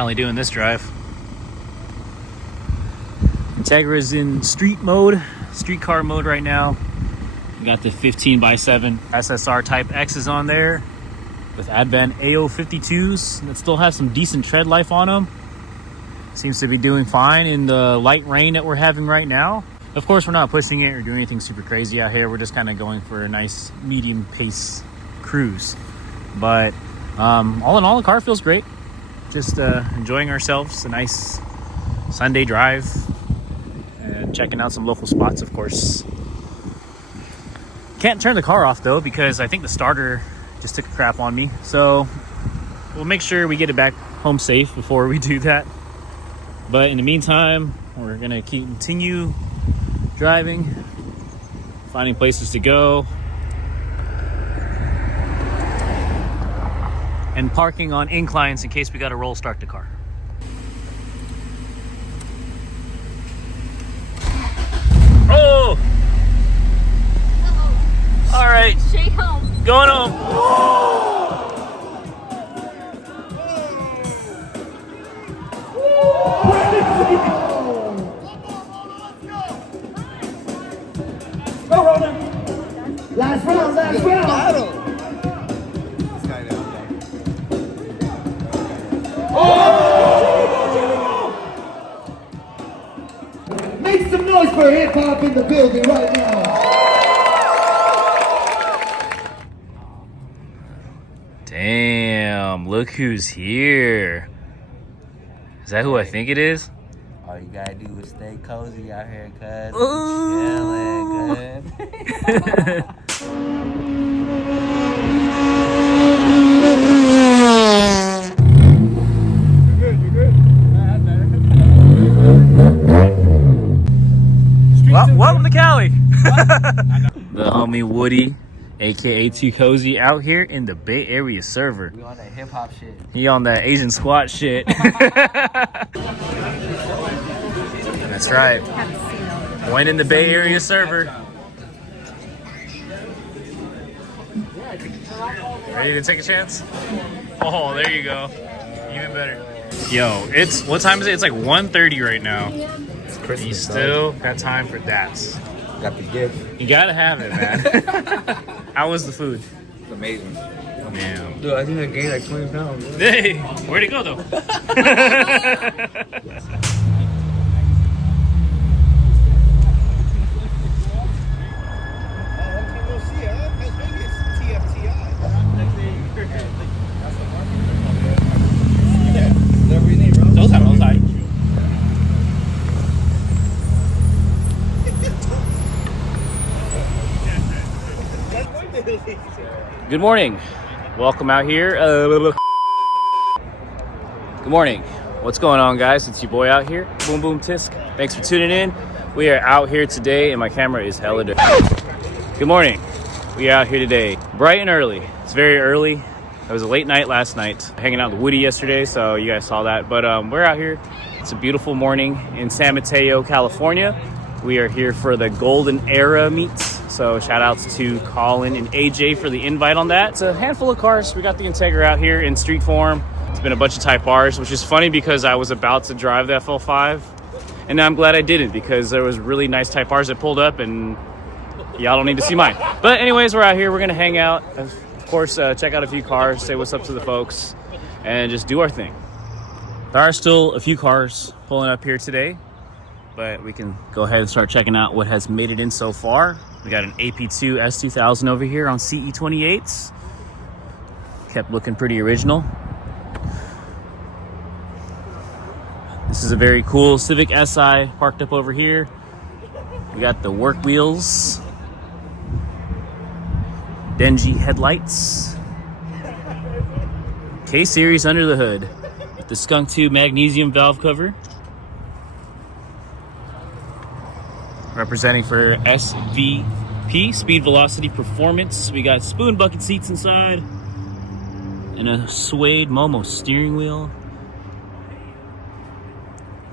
Finally doing this drive. Integra is in street mode, streetcar mode right now. We got the 15x7 SSR Type X's on there with Advent AO52s that still have some decent tread life on them. Seems to be doing fine in the light rain that we're having right now. Of course, we're not pushing it or doing anything super crazy out here. We're just kind of going for a nice medium pace cruise. But all in all, the car feels great. Just enjoying ourselves, a nice Sunday drive and checking out some local spots, of course. Can't turn the car off though because I think the starter just took a crap on me. So we'll make sure we get it back home safe before we do that. But in the meantime, we're gonna continue driving, finding places to go, and parking on inclines in case we gotta roll start the car. Oh! All right. Straight home. Going home. Go, Ronan. Last round, last round. Oh! Make some noise for hip hop in the building right now. Damn, look who's here. Is that who I think it is? All you gotta do is stay cozy out here, cuz. Ooh. Chilling, cuz. Well, welcome to Cali. The homie Woody, aka Too Cozy, out here in the Bay Area server. We on that hip hop shit. He on that Asian squat shit. That's right. Point in the Bay Area server. Ready to take a chance? Oh, there you go. Even better. Yo, what time is it? It's like 1:30 right now. It's Christmas. You still got time for that. Got the gift. You gotta have it, man. How was the food? It's amazing. Damn. Dude, I think I gained like 20 pounds. Hey, where'd it go though? Good morning. Welcome out here. Good morning. What's going on, guys? It's your boy out here. Boom Boom Tisk. Thanks for tuning in. We are out here today, and my camera is hella dirty. Good morning. We are out here today, bright and early. It's very early. It was a late night last night. Hanging out with Woody yesterday, so you guys saw that. But we're out here. It's a beautiful morning in San Mateo, California. We are here for the Golden Era meets. So shout outs to Colin and AJ for the invite on that. It's a handful of cars. We got the Integra out here in street form. It's been a bunch of Type Rs, which is funny because I was about to drive the FL5. And now I'm glad I didn't because there was really nice Type Rs that pulled up and y'all don't need to see mine. But anyways, we're out here. We're going to hang out. Of course, check out a few cars, say what's up to the folks, and just do our thing. There are still a few cars pulling up here today, but we can go ahead and start checking out what has made it in so far. We got an AP2 S2000 over here on CE28s. Kept looking pretty original. This is a very cool Civic Si parked up over here. We got the work wheels. Denji headlights. K-Series under the hood. With the Skunk 2 magnesium valve cover. Representing for SVP, Speed Velocity Performance. We got spoon bucket seats inside and a suede Momo steering wheel.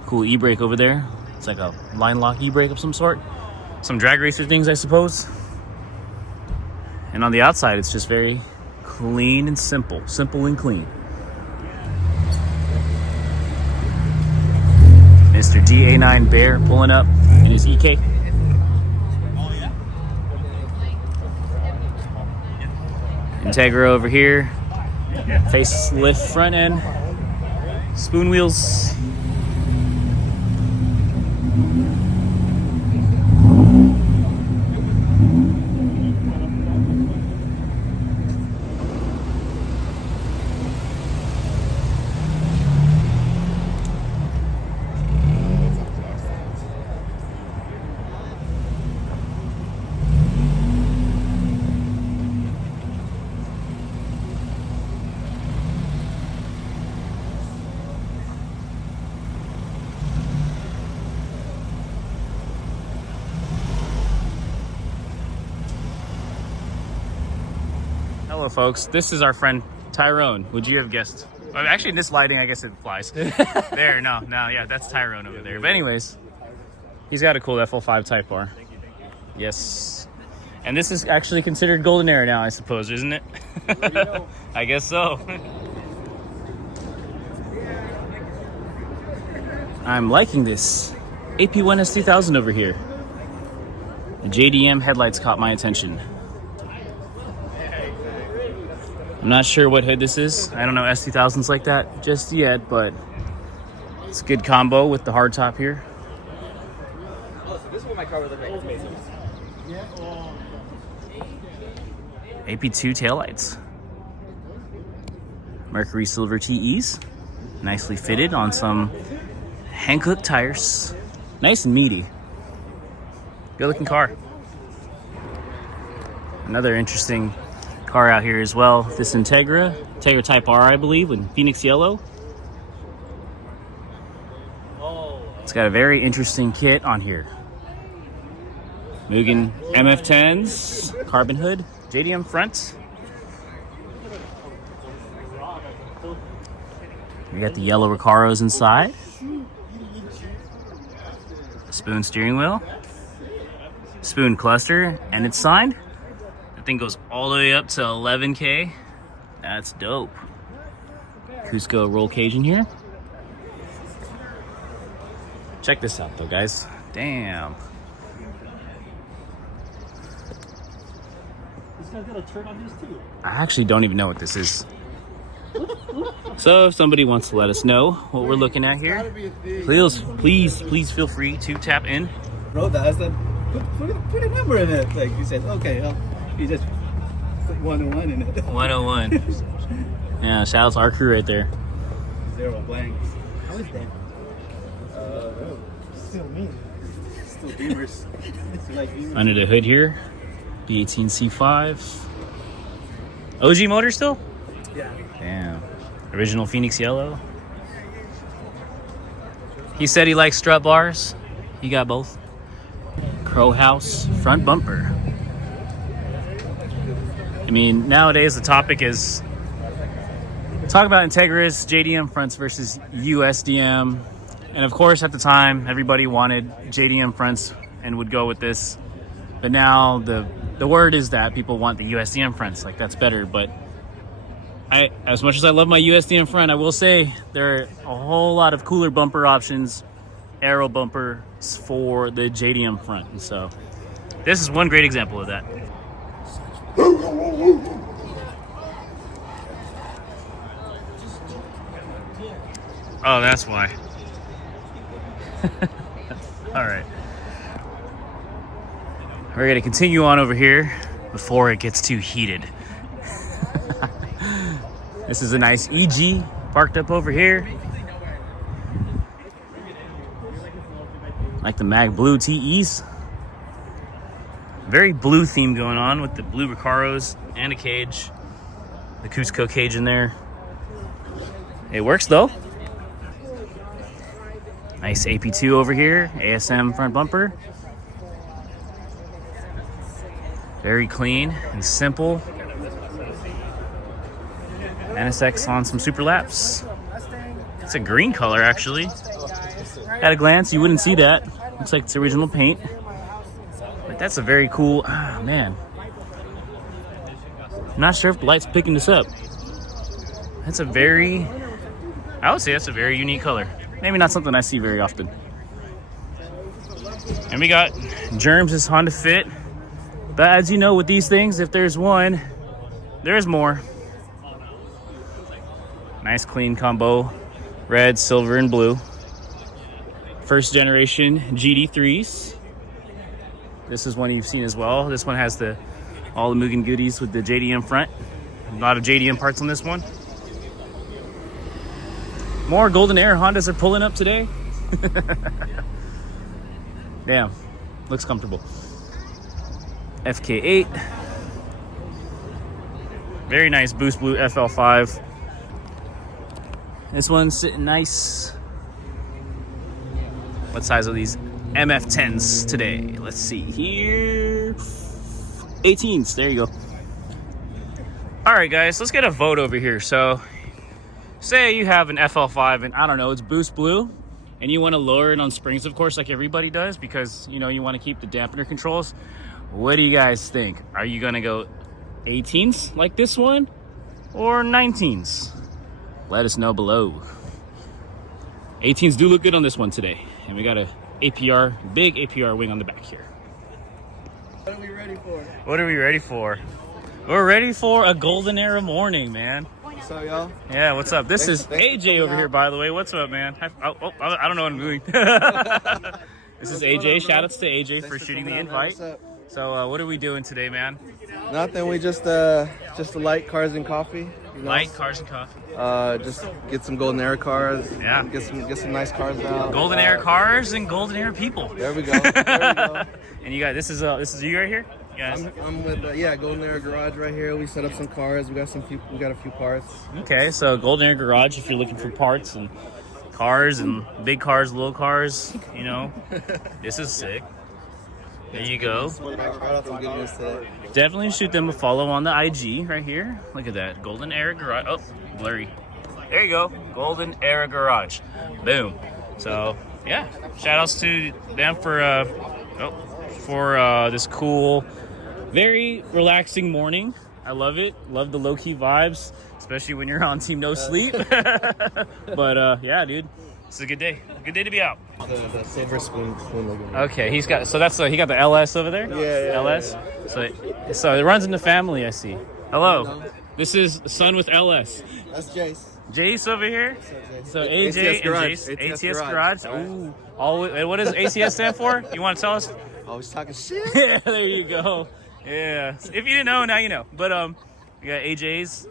Cool e-brake over there. It's like a line lock e-brake of some sort. Some drag racer things, I suppose. And on the outside, it's just very clean and simple. Simple and clean. Mr. DA9 Bear pulling up in his EK. Integra over here. Facelift front end. Spoon wheels. Hello folks, this is our friend Tyrone. Would you have guessed? Well, actually in this lighting I guess it flies. There, no, yeah, that's Tyrone over there. But anyways, he's got a cool FL5 Type R. Yes. And this is actually considered golden era now, I suppose, isn't it? I guess so. I'm liking this AP1 S2000 over here. The JDM headlights caught my attention. I'm not sure what hood this is. I don't know S2000s like that just yet, but it's a good combo with the hard top here. Oh, so this is what my car would look like. AP2 taillights. Mercury Silver TEs. Nicely fitted on some Hankook tires. Nice and meaty. Good looking car. Another interesting car out here as well. This Integra Type R, I believe, with Phoenix yellow. It's got a very interesting kit on here. Mugen MF10s, carbon hood, JDM front. We got the yellow Recaros inside. Spoon steering wheel. Spoon cluster, and it's signed. Thing goes all the way up to 11K. That's dope. Cusco roll cage in here. Check this out though, guys. Damn. This guy's got a turn on his too. I actually don't even know what this is. So if somebody wants to let us know what we're looking at here, please feel free to tap in. Bro, that's a put a number in it. Like you said, okay, you just put 101 in it. 101. Yeah, shout out to our crew right there. 0 blanks. How is that? Still me. Still Beamers. Like Beamers. Under the hood here, B18C5. OG motor still? Yeah. Damn. Original Phoenix yellow. He said he likes strut bars. He got both. Crow House front bumper. I mean, nowadays the topic is talk about Integras, JDM fronts versus USDM. And of course, at the time, everybody wanted JDM fronts and would go with this. But now the word is that people want the USDM fronts. Like, that's better. But as much as I love my USDM front, I will say there are a whole lot of cooler bumper options, aero bumpers for the JDM front. And so this is one great example of that. Oh, that's why. All right. We're going to continue on over here before it gets too heated. This is a nice EG parked up over here. Like the Mag Blue TEs. Very blue theme going on with the blue Recaros and a cage. The Cusco cage in there. It works though. Nice AP2 over here. ASM front bumper. Very clean and simple. NSX on some super laps. It's a green color actually. At a glance, you wouldn't see that. Looks like it's original paint. But that's a very cool, man. I'm not sure if the light's picking this up. I would say that's a very unique color. Maybe not something I see very often. And we got Germs' Honda Fit. But as you know, with these things, if there's one, there's more. Nice clean combo. Red, silver, and blue. First generation GD3s. This is one you've seen as well. This one has all the Mugen goodies with the JDM front. A lot of JDM parts on this one. More Golden Air Hondas are pulling up today. Damn, looks comfortable. FK8. Very nice Boost Blue FL5. This one's sitting nice. What size are these MF10s today? Let's see here. 18s, there you go. All right, guys, let's get a vote over here. So, say you have an FL5 and I don't know, it's Boost Blue, and you want to lower it on springs, of course, like everybody does, because you know you want to keep the dampener controls. What do you guys think? Are you gonna go 18s like this one, or 19s? Let us know below. 18s do look good on this one today, and we got a big APR wing on the back here. What are we ready for? What are we ready for? We're ready for a golden era morning, man. What's up, y'all? Yeah, what's up? This is AJ over here, by the way. What's up, man? I don't know what I'm doing. This is AJ. Shout outs to AJ for shooting the invite. So, what are we doing today, man? Nothing. We just a light cars and coffee. You know? Light cars and coffee. Just get some Golden Era cars. Yeah. Get some nice cars out. Golden Era cars and Golden Era people. There we go. There we go. And you guys, this is you right here. Yes. I'm with Golden Era Garage right here. We set up some cars. We got a few parts. Okay, so Golden Era Garage. If you're looking for parts and cars and big cars, little cars, you know, this is sick. There you go. Definitely shoot them a follow on the IG right here. Look at that. Golden Era Garage. Oh, blurry. There you go. Golden Era Garage. Boom. So, yeah. Shout outs to them for this cool, very relaxing morning. I love it. Love the low-key vibes, especially when you're on Team No Sleep. But, yeah, dude. It's a good day. Good day to be out. The silver spoon logo. Okay, he got the LS over there. Yeah. LS. So it runs in the family. I see. Hello. This is son with LS. That's Jace. Jace over here. So AJ and Garage. Jace. ATS Garage. Ooh. What does ACS stand for? You want to tell us? Always talking shit. Yeah, there you go. Yeah. If you didn't know, now you know. But we got AJ's.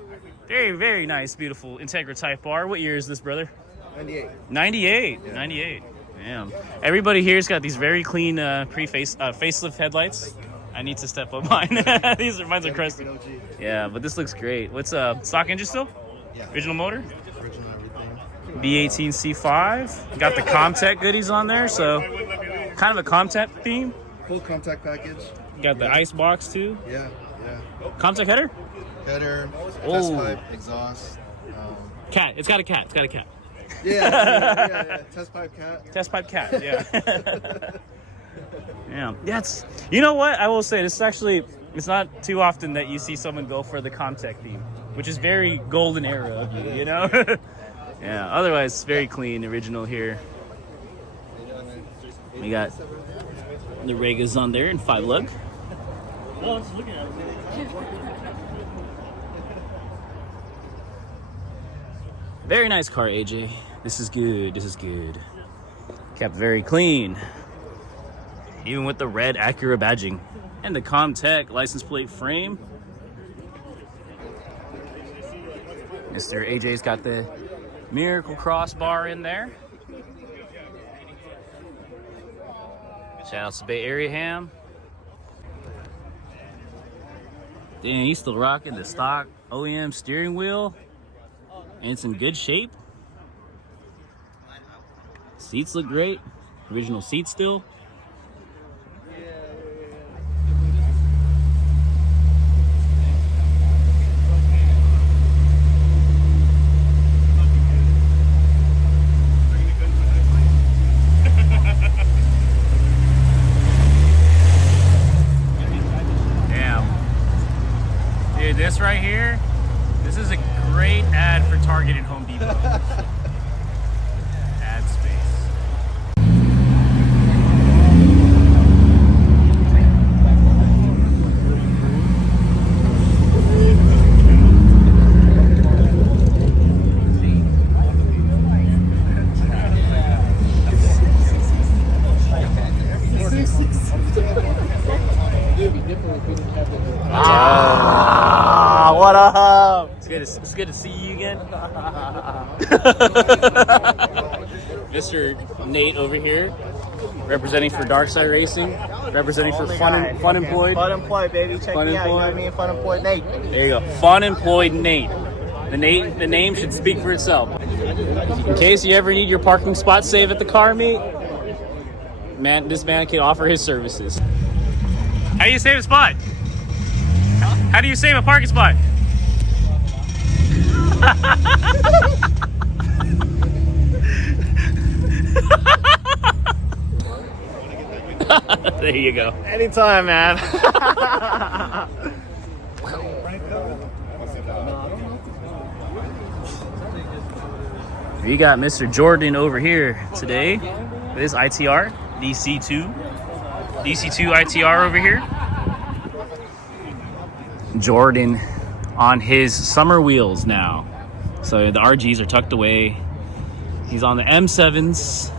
Very, very nice, beautiful Integra Type R. What year is this, brother? 98. 98. Yeah. 98. Damn. Everybody here's got these very clean facelift headlights. I need to step up mine. Mine's are crusty. Yeah, but this looks great. What's stock engine still? Yeah. Original motor? Original everything. B18 C5. Got the Comtech goodies on there, so kind of a Comtech theme. Full contact package. Got the ice box too. Yeah. Comtech header? Header, Oh. test pipe, exhaust. Cat. It's got a cat. Yeah. Test pipe cat. Test pipe cat, yeah. Yeah. That's, you know what? I will say, it's not too often that you see someone go for the Comtech theme, which is very golden era of you, you know? Yeah, otherwise, it's very clean, original here. We got the Regas on there in 5 lug. Oh, I'm just looking at it. Very nice car, AJ. This is good. Kept very clean. Even with the red Acura badging. And the Comtech license plate frame. Mr. AJ's got the Miracle crossbar in there. Shout out to Bay Area Ham. Dang, he's still rocking the stock OEM steering wheel. And it's in good shape. Seats look great. Original seats still. Damn. Dude, this right here, this is a great ad for Target and Home Depot. Ad space. What up? It's good to see you again. Mr. Nate over here, representing for Darkside Racing, representing for Fun Employed. Fun employed, baby. Check Fun me out. You know what I Employed. mean? Fun employed Nate. There you go. Fun Employed Nate. The name should speak for itself. In case you ever need your parking spot saved at the car meet, this man can offer his services. How do you save a spot? How do you save a parking spot? There you go. Anytime, man. We got Mr. Jordan over here today with his ITR, DC2 ITR over here. Jordan on his summer wheels now. So the RGs are tucked away. He's on the M7s.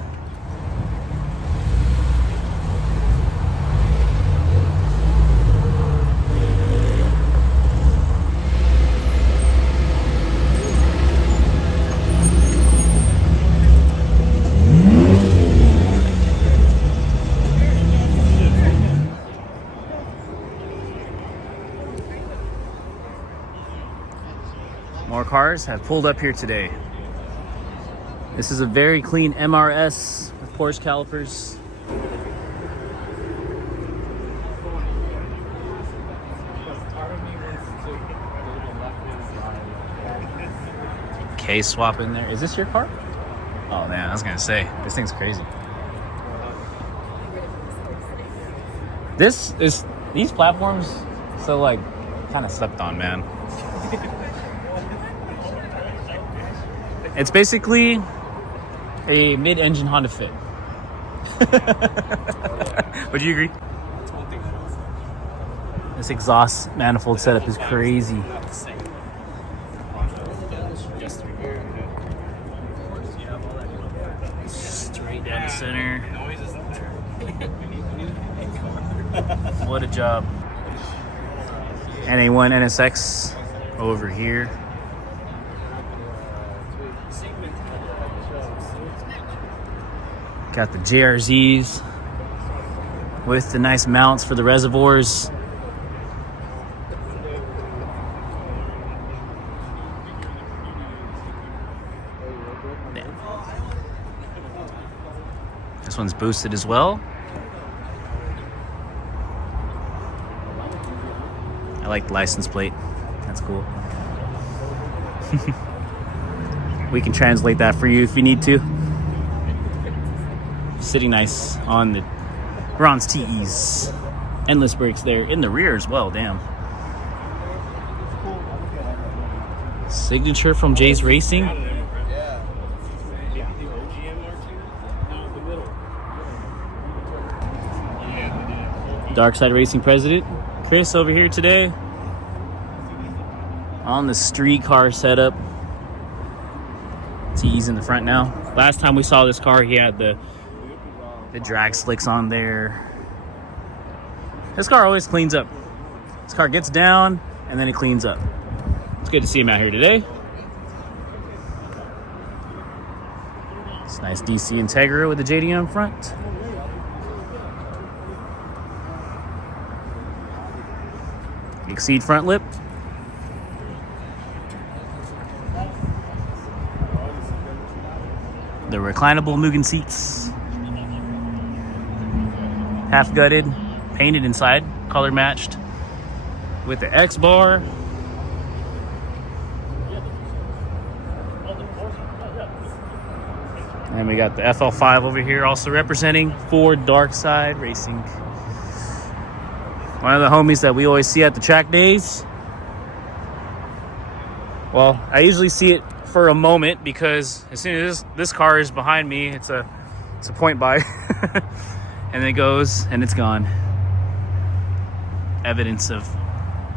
More cars have pulled up here today. This is a very clean MRS with Porsche calipers. K-swap in there. Is this your car? Oh man, I was gonna say, this thing's crazy. These platforms, so like, kind of slept on, man. It's basically a mid-engine Honda Fit. Would you agree? This exhaust manifold setup is crazy. Straight down the center. What a job. NA1 NSX over here. Got the JRZs with the nice mounts for the reservoirs. This one's boosted as well. I like the license plate. That's cool. We can translate that for you if you need to. Sitting nice on the bronze TEs. Endless brakes there in the rear as well, damn. Signature from Jay's Racing. Darkside Racing president Chris over here today on the street car setup. TE's in the front now. Last time we saw this car, he had the drag slicks on there. This car always cleans up. This car gets down and then it cleans up. It's good to see him out here today. It's nice DC Integra with the JDM front. Exceed front lip. The reclinable Mugen seats. Half gutted, painted inside, color matched with the X bar. And we got the FL5 over here also representing for Darkside Racing. One of the homies that we always see at the track days. Well, I usually see it for a moment because as soon as this car is behind me, it's a point buy. And it goes and it's gone. Evidence of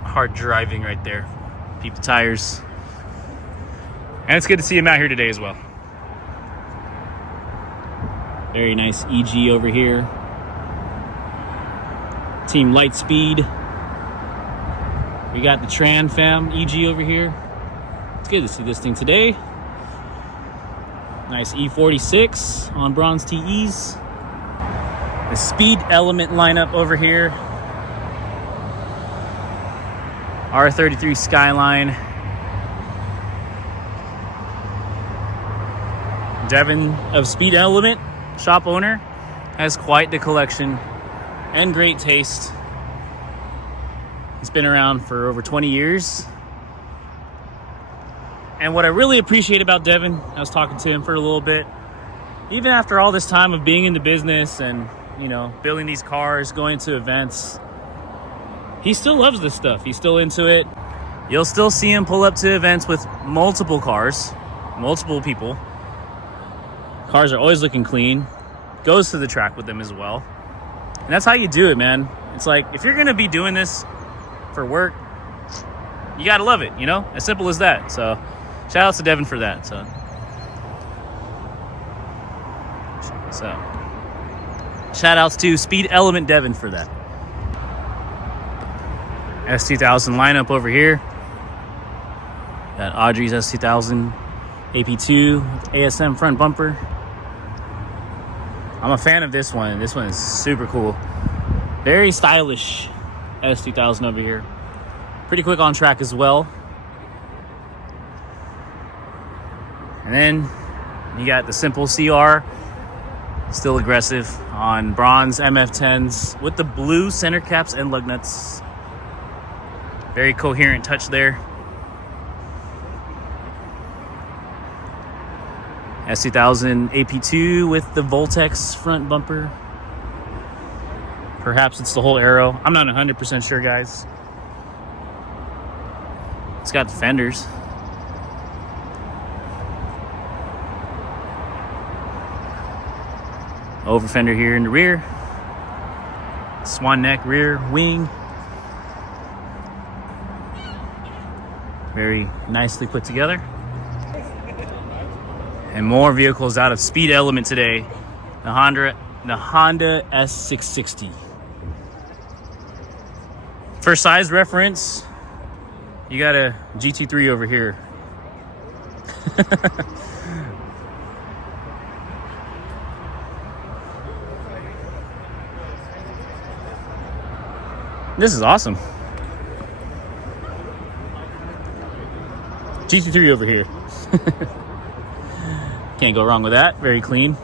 hard driving right there. Peep the tires. And it's good to see him out here today as well. Very nice EG over here. Team Lightspeed We got the Tran Fam EG over here. It's good to see this thing today. Nice E46 on bronze TEs. The Speed Element lineup over here. R33 Skyline. Devin of Speed Element, shop owner, has quite the collection and great taste. He's been around for over 20 years. And what I really appreciate about Devin, I was talking to him for a little bit, even after all this time of being in the business and, you know, building these cars, going to events, he still loves this stuff. He's still into it. You'll still see him pull up to events with multiple cars, multiple people. Cars are always looking clean. Goes to the track with them as well. And that's how you do it, man. It's like, if you're gonna be doing this for work, you gotta love it, you know? As simple as that. So, shout out to Devin for that. So shout outs to Speed Element Devin for that. S2000 lineup over here. Got Audrey's S2000 AP2 ASM front bumper. I'm a fan of this one. This one is super cool. Very stylish S2000 over here. Pretty quick on track as well. And then you got the simple CR. Still aggressive on bronze MF10s with the blue center caps and lug nuts. Very coherent touch there. S2000 AP2 with the Voltex front bumper. Perhaps it's the whole aero. I'm not 100% sure, guys. It's got the fenders. Over fender here in the rear. Swan neck rear wing. Very nicely put together. And more vehicles out of Speed Element today. The Honda S660. For size reference, you got a GT3 over here. This is awesome. GT3 over here. Can't go wrong with that. Very clean.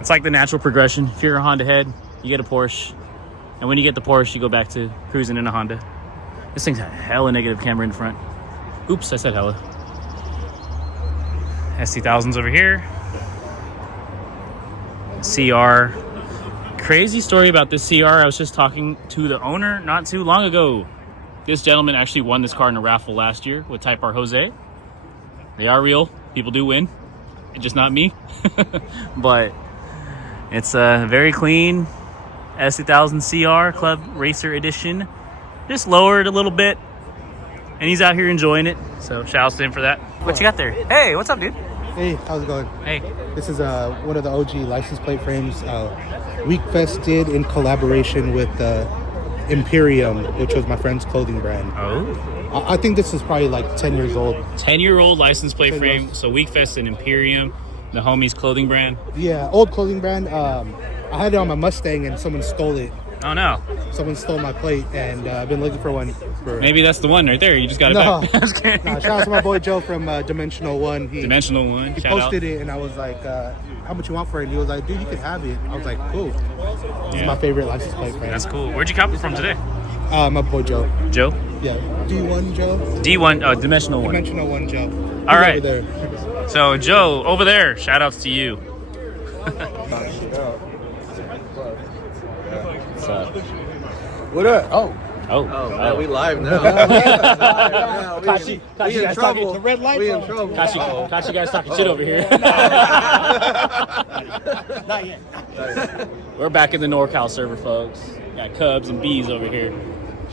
It's like the natural progression. If you're a Honda head, you get a Porsche. And when you get the Porsche, you go back to cruising in a Honda. This thing's a hella negative camera in front. Oops, I said hella. S2000s over here. CR. Crazy story about this CR. I was just talking to the owner not too long ago. This gentleman actually won this car in a raffle last year with Type R Jose. They are real. People do win. It's just not me. But it's a very clean S2000 CR Club Racer Edition. Just lowered a little bit. And he's out here enjoying it. So shout out to him for that. What you got there? Hey, what's up, dude? Hey, how's it going? Hey. This is one of the OG license plate frames Weekfest did in collaboration with Imperium, which was my friend's clothing brand. Oh. I think this is probably like 10 years old. 10-year-old license plate frame. So Weekfest and Imperium, the homies' clothing brand. Yeah, old clothing brand. I had it on my Mustang and someone stole it. Oh no. Someone stole my plate and I've been looking for one. Maybe that's the one right there. You just got it back. I was kidding. No, shout out to my boy Joe from Dimensional One. Dimensional One. He Shout posted out. it and I was like, how much you want for it? And he was like, dude, you can have it. I was like, cool. This is my favorite license plate frame. That's cool. Where'd you cop it from today? My boy Joe. Joe? Yeah. D1 Joe? D1, Dimensional One. Dimensional One Joe. All right. Over there. So, Joe, over there, shout outs to you. What's up? What up? Oh. Man, we live now. We in trouble. red light. We in trouble. Caught you guys talking shit over here. Not yet. We're back in the NorCal server, folks. Got Cubs and Bees over here.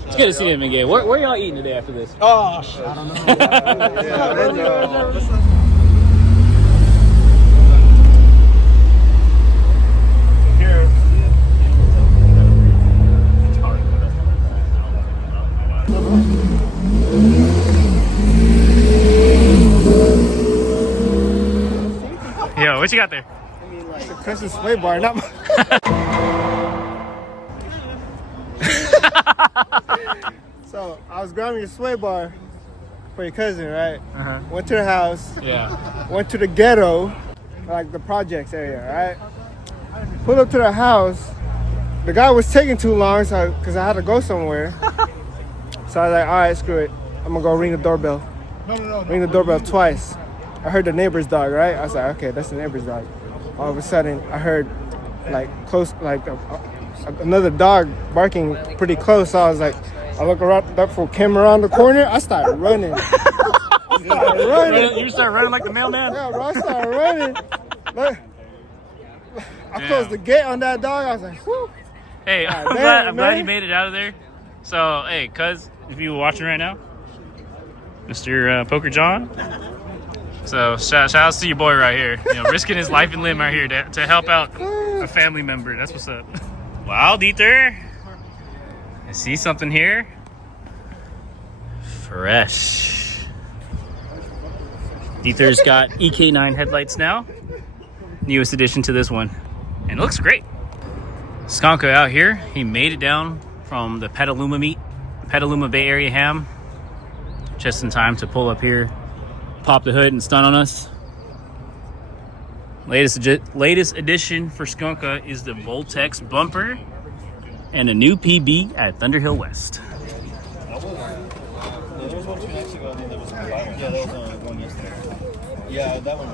It's good to see them again. Where y'all eating today after this? Oh, shit. I don't know. What you got there? It's a Christmas sway bar, not my... So, I was grabbing a sway bar for your cousin, right? Went to the house. Yeah. Went to the ghetto, like the projects area, right? Pulled up to the house. The guy was taking too long, so because I had to go somewhere. So I was like, all right, screw it. I'm gonna go ring the doorbell. Ring the doorbell twice. I heard the neighbor's dog, right? I was like, okay, that's the neighbor's dog. All of a sudden, I heard like close, like another dog barking pretty close. So I was like, I look around, that fool came around the corner. I started running. You start running like the mailman? Yeah, bro, I started running. Look, I closed the gate on that dog. I was like, whew. Hey, damn, I'm glad you made it out of there. So, hey, cuz, if you were watching right now, Mr. Poker John. So, shout outs to your boy right here. You know, risking his life and limb right here to help out a family member. That's what's up. Wow, Dieter. I see something here. Fresh. Dieter's got EK9 headlights now. Newest addition to this one. And it looks great. Skonka out here. He made it down from the Petaluma Bay Area ham. Just in time to pull up here, pop the hood, and stun on us. Latest addition for Skonka is the Voltex bumper and a new PB at Thunderhill West. There was one 2 nights ago, and then there was one. Yeah, there was one yesterday. Yeah, that one.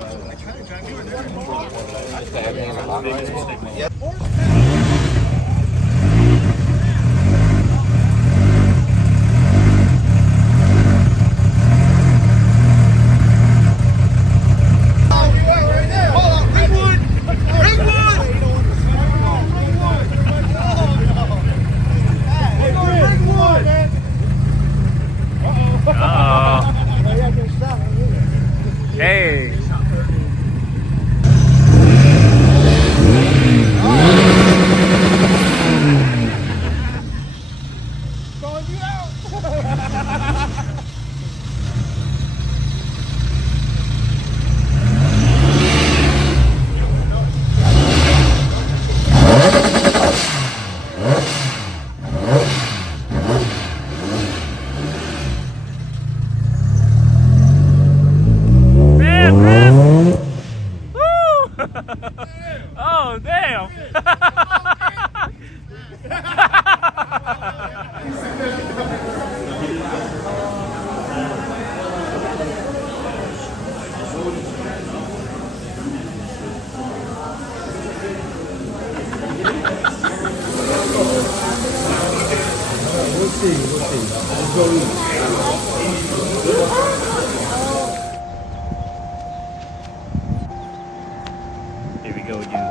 Hey. Oh, damn. We'll see. Let's go eat. Here we go again.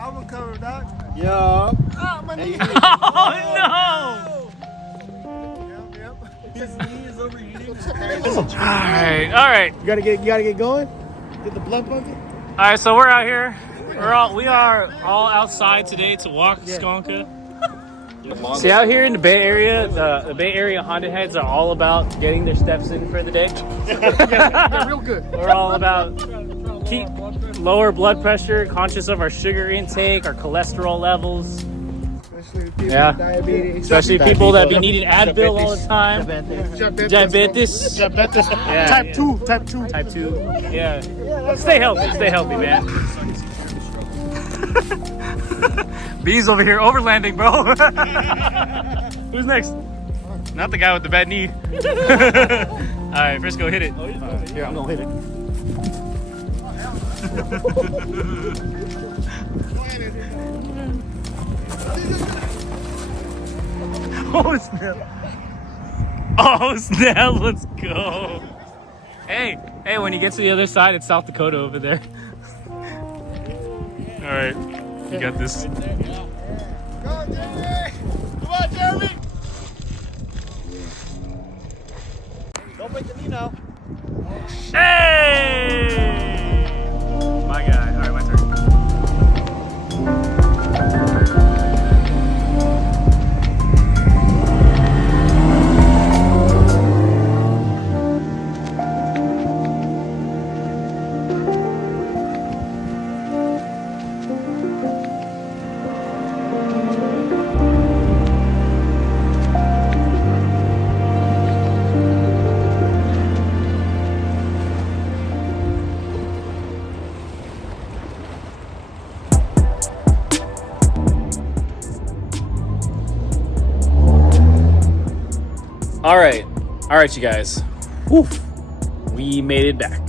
I'm gonna cover that. Yeah. Ah, my knee. Oh, Yep. His knee is overheating. no. All right. You gotta get going. Get the blood pumping. All right, so we're out here. We are all outside today to walk Skonka. See, out here in the Bay Area, the Bay Area Honda heads are all about getting their steps in for the day. Yeah, real good. We're all about keep lower blood pressure, conscious of our sugar intake, our cholesterol levels. Especially people Yeah. with diabetes. Especially people that be needing Advil all the time. Diabetes. Yeah, Type 2. Type 2. Type 2. Yeah. Stay healthy, man. B's over here overlanding, bro. Who's next? Not the guy with the bad knee. All right, Frisco, hit it. Here, I'm gonna hit it. Oh snap! Oh snap! Let's go. Hey, when you get to the other side, it's South Dakota over there. All right, you got this. Go, Jeremy! Come on, Jeremy! Don't break the knee now. Hey! My guy. All right, my turn. All right, you guys. Woof. We made it back.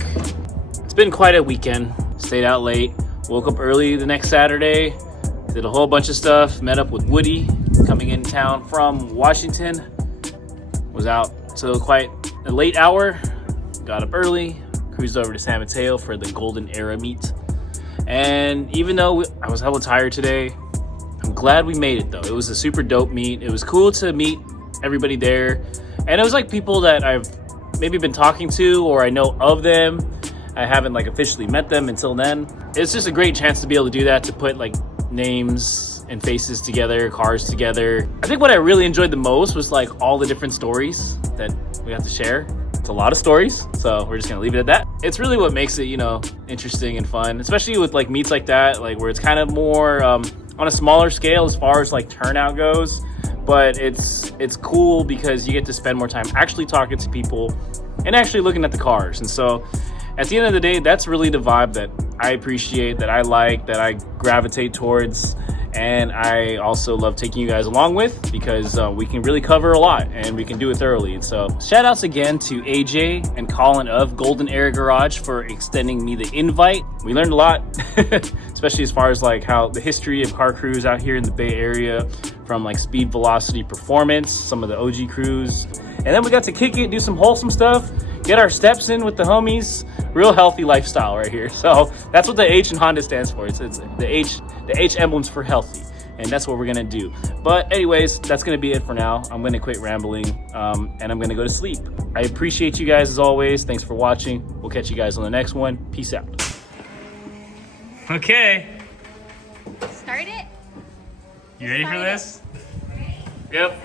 It's been quite a weekend. Stayed out late. Woke up early the next Saturday. Did a whole bunch of stuff. Met up with Woody coming in town from Washington. Was out till quite a late hour. Got up early. Cruised over to San Mateo for the Golden Era meet. And even though I was hella tired today, I'm glad we made it though. It was a super dope meet. It was cool to meet everybody there. And it was like people that I've maybe been talking to or I know of them. I haven't like officially met them until then. It's just a great chance to be able to do that, to put like names and faces together, cars together. I think what I really enjoyed the most was like all the different stories that we have to share. It's a lot of stories, so we're just gonna leave it at that. It's really what makes it, you know, interesting and fun, especially with like meets like that, like where it's kind of more on a smaller scale as far as like turnout goes. But it's cool because you get to spend more time actually talking to people and actually looking at the cars. And so at the end of the day, that's really the vibe that I appreciate, that I like, that I gravitate towards. And I also love taking you guys along with, because we can really cover a lot and we can do it thoroughly. And so shout outs again to AJ and Colin of Golden Era Garage for extending me the invite. We learned a lot, especially as far as like how the history of car crews out here in the Bay Area, from like Speed, Velocity, Performance, some of the OG crews. And then we got to kick it, do some wholesome stuff, get our steps in with the homies. Real healthy lifestyle right here. So that's what the H in Honda stands for. It's the H emblem's for healthy, and that's what we're gonna do. But anyways, that's gonna be it for now. I'm gonna quit rambling, and I'm gonna go to sleep. I appreciate you guys as always. Thanks for watching. We'll catch you guys on the next one. Peace out. Okay. Start it. You ready for this? Yep.